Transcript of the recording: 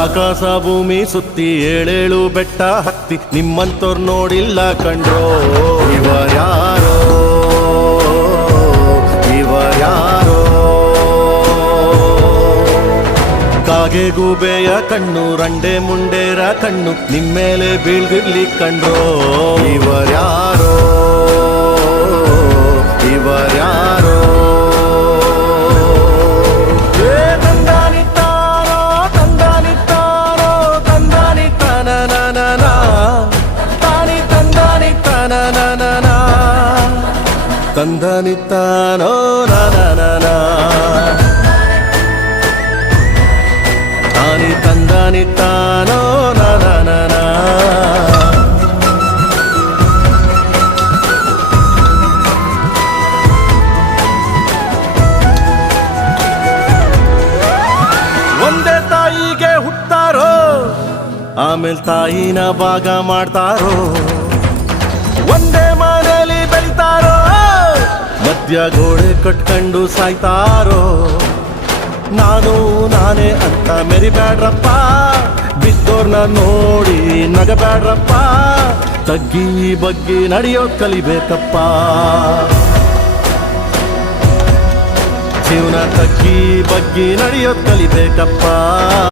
ಆಕಾಶ ಭೂಮಿ ಸುತ್ತಿ ಏಳೇಳು ಬೆಟ್ಟ ಹತ್ತಿ ನಿಮ್ಮಂತೋರ್ ನೋಡಿಲ್ಲ ಕಂಡ್ರೋ ಇವರ್ಯಾರೋ ಇವರ್ಯಾರೋ ಕಾಗೆ ಗೂಬೆಯ ಕಣ್ಣು ರಂಡೆ ಮುಂಡೇರ ಕಣ್ಣು ನಿಮ್ಮೇಲೆ ಬೀಳ್ದಿರ್ಲಿ ಕಂಡ್ರೋ ಇವರ್ಯಾರೋ ಇವರ್ಯಾರೋ ತಂದನಿತ್ತಾನೋ ನಾನ ತಾನಿ ತಂದನಿತ್ತಾನೋ ನಾನ ಒಂದೇ ತಾಯಿಗೆ ಹುಟ್ಟಾರೋ ಆಮೇಲೆ ತಾಯಿನ ಭಾಗ ಮಾಡ್ತಾರೋ ಒಂದೇ ಮನೆಯಲ್ಲಿ ಬೆಳಿತಾರೋ ಮಧ್ಯ ಗೋಡೆ ಕಟ್ಕೊಂಡು ಸಾಯ್ತಾರೋ ನಾನು ನಾನೇ ಅಂತ ಮೆರಿಬ್ಯಾಡ್ರಪ್ಪ ಬಿದ್ದೋರ್ನ ನೋಡಿ ನಗಬ್ಯಾಡ್ರಪ್ಪ ತಗ್ಗಿ ಬಗ್ಗಿ ನಡೆಯೋದ್ ಕಲಿಬೇಕಪ್ಪ ಜೀವನ ತಗ್ಗಿ ಬಗ್ಗಿ ನಡೆಯೋದ್ ಕಲಿಬೇಕಪ್ಪ